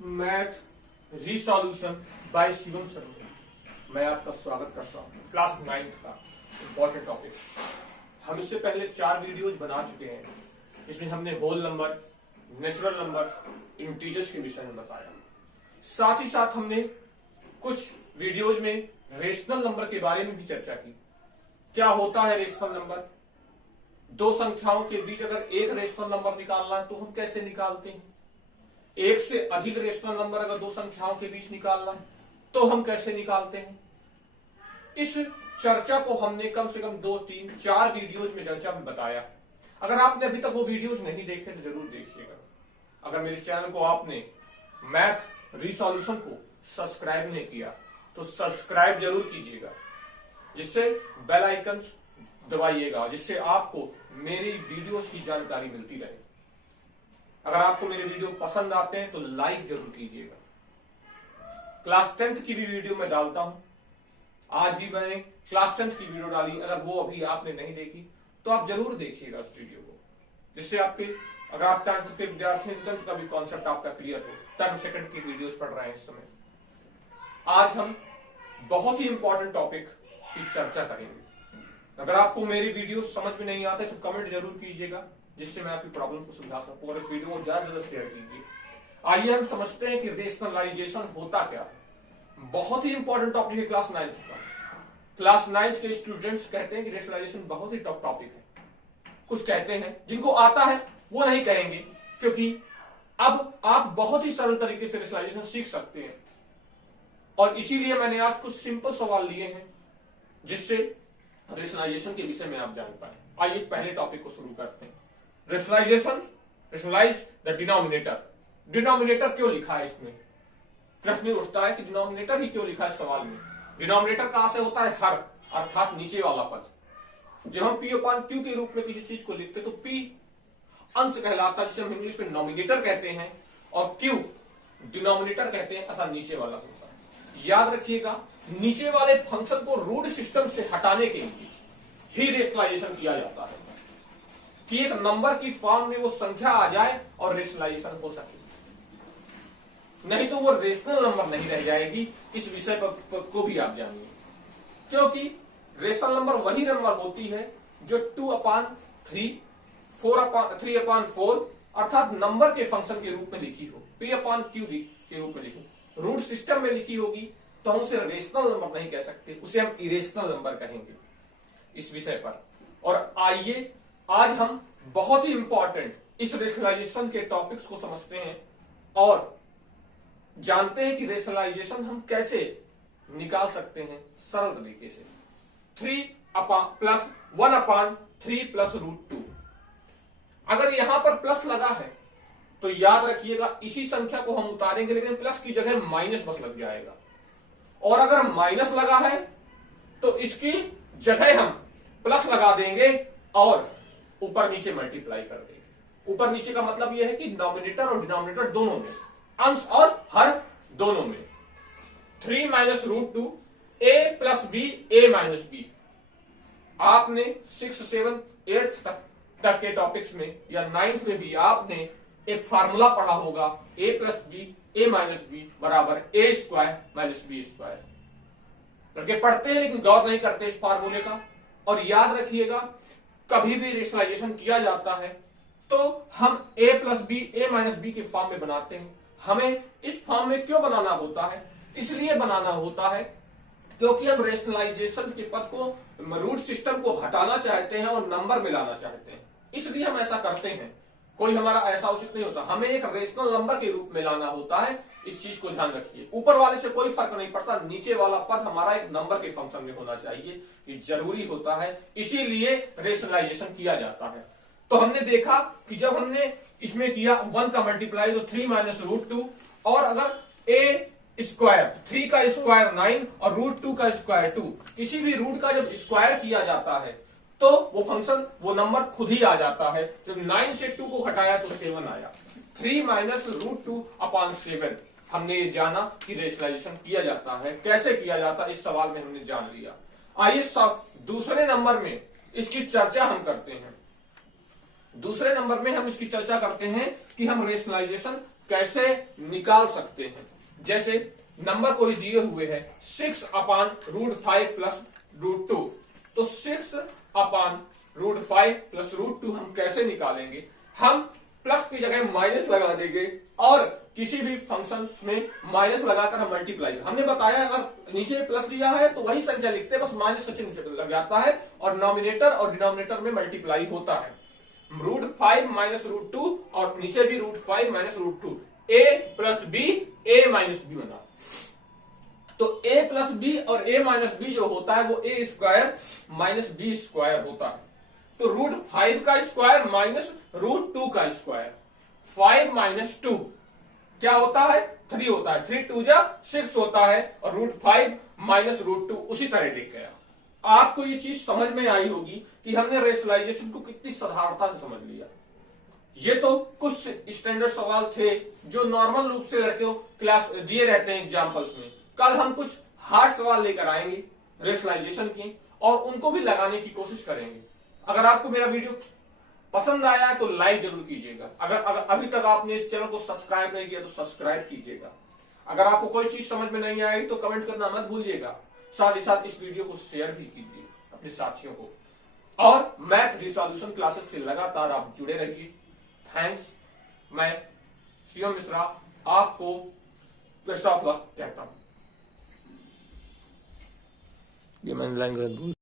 Math resolution by Shivam Sharma. मैं आपका स्वागत करता हूँ क्लास 9th का इंपॉर्टेंट टॉपिक। हम इससे पहले 4 वीडियोज बना चुके हैं। इसमें हमने whole number, natural number, integers के विषय में बताया। साथ ही साथ हमने कुछ वीडियोज में रेशनल नंबर के बारे में भी चर्चा की। क्या होता है रेशनल नंबर, दो संख्याओं के बीच अगर एक रेशनल नंबर निकालना है तो हम कैसे निकालते हैं, एक से अधिक रेशनल नंबर अगर दो संख्याओं के बीच निकालना है तो हम कैसे निकालते हैं। इस चर्चा को हमने कम से कम 2, 3, 4 वीडियोज में चर्चा में बताया। अगर आपने अभी तक वो वीडियोज नहीं देखे तो जरूर देखिएगा। अगर मेरे चैनल को आपने मैथ रिसोल्यूशन को सब्सक्राइब नहीं किया तो सब्सक्राइब जरूर कीजिएगा, जिससे बेल आइकन दबाइएगा, जिससे आपको मेरी वीडियोस की जानकारी मिलती रहे। अगर आपको मेरे वीडियो पसंद आते हैं तो लाइक जरूर कीजिएगा। क्लास 10th की भी वीडियो मैं डालता हूं। आज भी मैंने क्लास 10th की वीडियो डाली। अगर वो अभी आपने नहीं देखी तो आप जरूर देखिएगा उस वीडियो को, जिससे आपके अगर आप 10th के विद्यार्थी हैं तो 10th का भी कॉन्सेप्ट आपका क्लियर हो। टर्म सेकंड की वीडियोस पढ़ रहे हैं इस समय। आज हम बहुत ही इंपॉर्टेंट टॉपिक की चर्चा करेंगे। अगर आपको मेरी वीडियो समझ में नहीं आते तो कमेंट जरूर कीजिएगा, जिससे मैं आपकी प्रॉब्लम को सुलझा सकूं। और इस वीडियो को ज्यादा से ज्यादा शेयर कीजिए। आइए हम समझते हैं कि रेशनलाइजेशन होता क्या है। बहुत ही इंपॉर्टेंट टॉपिक है क्लास 9th का। क्लास 9th के स्टूडेंट्स कहते हैं कि रेशनलाइजेशन बहुत ही टफ टॉपिक है। कुछ कहते हैं, जिनको आता है वो नहीं कहेंगे, क्योंकि अब आप बहुत ही सरल तरीके से रेशनलाइजेशन सीख सकते हैं। और इसीलिए मैंने आज कुछ सिंपल सवाल लिए हैं, जिससे रेशनलाइजेशन के विषय में आप जान पाए। आइए पहले टॉपिक को शुरू करते हैं। Rationalization, rationalize the denominator. Denominator क्यों लिखा है इसमें, प्रश्न उठता है कि डिनोमिनेटर ही क्यों लिखा है सवाल में। डिनोमिनेटर कहां से होता है, हर, अर्थात नीचे वाला पद। जब हम पी अपॉन क्यू के रूप में किसी चीज को लिखते तो पी अंश कहलाता है, जिसे हम इंग्लिश में नॉमिनेटर कहते हैं, और क्यू डिनोमिनेटर कहते हैं, अर्थात नीचे वाला होता है। याद रखिएगा, नीचे वाले फंक्शन को रूट सिस्टम से हटाने के लिए ही रेशनलाइजेशन किया जाता है, कि एक नंबर की फॉर्म में वो संख्या आ जाए और रेशनलाइजेशन हो सके। नहीं तो वो रेशनल नंबर नहीं रह जाएगी। इस विषय को भी आप जानिए, क्योंकि रेशनल नंबर वही नंबर होती है जो 2/3, 3/4 अर्थात नंबर के फंक्शन के रूप में लिखी हो, p/q के रूप में लिखी, रूट सिस्टम में लिखी होगी, तो हम उसे रेशनल नंबर नहीं कह सकते, उसे हम इरेशनल नंबर कहेंगे इस विषय पर। और आइए आज हम बहुत ही इंपॉर्टेंट इस रेशनलाइजेशन के टॉपिक्स को समझते हैं और जानते हैं कि रेशनलाइजेशन हम कैसे निकाल सकते हैं सरल तरीके से। 1/3 + √2। अगर यहां पर प्लस लगा है तो याद रखिएगा इसी संख्या को हम उतारेंगे, लेकिन प्लस की जगह माइनस बस लग जाएगा। और अगर माइनस लगा है तो इसकी जगह हम प्लस लगा देंगे और ऊपर नीचे मल्टीप्लाई कर देंगे। ऊपर नीचे का मतलब यह है कि नॉमिनेटर और डिनोमिनेटर दोनों में, अंश और हर दोनों में। 3 - √2 a + b a - b। आपने 6, 7, 8 तक के टॉपिक्स में या 9th में भी आपने एक फार्मूला पढ़ा होगा, a + b a - b बराबर a² - b²। लड़के पढ़ते हैं लेकिन गौर नहीं करते इस फार्मूले का। और याद रखिएगा, कभी भी रेशनलाइजेशन किया जाता है तो हम a + b a - b के फॉर्म में बनाते हैं। हमें इस फॉर्म में क्यों बनाना होता है, इसलिए बनाना होता है क्योंकि हम रेशनलाइजेशन के पद को, रूट सिस्टम को हटाना चाहते हैं और नंबर मिलाना चाहते हैं, इसलिए हम ऐसा करते हैं। कोई हमारा ऐसा उचित नहीं होता, हमें एक रेशनल नंबर के रूप में लाना होता है। इस चीज को ध्यान रखिए। ऊपर वाले से कोई फर्क नहीं पड़ता, नीचे वाला पद हमारा एक नंबर के फंक्शन में होना चाहिए, ये जरूरी होता है, इसीलिए रेशनलाइजेशन किया जाता है। तो हमने देखा कि जब हमने इसमें किया 1 का मल्टीप्लाई तो 3 - √2, और अगर a², 3 का स्क्वायर 9 और √2 का स्क्वायर 2, किसी भी रूट का जब स्क्वायर किया जाता है तो वो फंक्शन, वो नंबर खुद ही आ जाता है। जब 9 से 2 को घटाया तो 7 आया। 3 - √2/7 हमने ये जाना कि रेशनलाइजेशन किया जाता है। कैसे किया जाता है इस सवाल में हमने जान लिया। आइए दूसरे नंबर में इसकी चर्चा हम करते हैं। दूसरे नंबर में हम इसकी चर्चा करते हैं कि हम रेशनलाइजेशन कैसे निकाल सकते हैं। जैसे नंबर कोई दिए हुए है 6/√5 प्लस √2, तो 6/√5 प्लस √2 हम कैसे निकालेंगे? हम प्लस की जगह माइनस लगा देंगे और किसी भी फंक्शन में माइनस लगाकर हम मल्टीप्लाई, हमने बताया अगर नीचे प्लस दिया है तो वही संख्या लिखते हैं, बस माइनस का चिन्ह लग जाता है और नॉमिनेटर और डिनोमिनेटर में मल्टीप्लाई होता है। √5 माइनस √2 और नीचे भी √5 minus √2, a plus b, a minus b बना। तो a प्लस बी और a माइनस बी जो होता है वो a square minus b square होता है। तो √5 का स्क्वायर माइनस √2 का स्क्वायर, 5 माइनस 2 क्या होता है? 3 होता है, 3 2 जा 6 होता है और √5 माइनस √2 उसी तरह लिख गया। आपको ये चीज समझ में आई होगी कि हमने रेशनलाइजेशन को कितनी साधारणता से समझ लिया। ये तो कुछ स्टैंडर्ड सवाल थे जो नॉर्मल रूप से लड़के क्लास दिए रहते हैं एग्जाम्पल्स में। कल हम कुछ हार्ड सवाल लेकर आएंगे रेशनलाइजेशन की और उनको भी लगाने की कोशिश करेंगे। अगर आपको मेरा वीडियो पसंद आया है तो लाइक जरूर कीजिएगा। अगर अभी तक आपने इस चैनल को सब्सक्राइब नहीं किया तो सब्सक्राइब कीजिएगा। अगर आपको कोई चीज समझ में नहीं आई तो कमेंट करना मत भूलिएगा। साथ ही साथ इस वीडियो को शेयर भी कीजिए अपने साथियों को और मैथ रिसोल्यूशन क्लासेस से लगातार आप जुड़े रहिए। थैंक्स। मैं शिवम मिश्रा आपको बेस्ट ऑफ लक कहता हूं। ये मैंने लाइन गलत बोल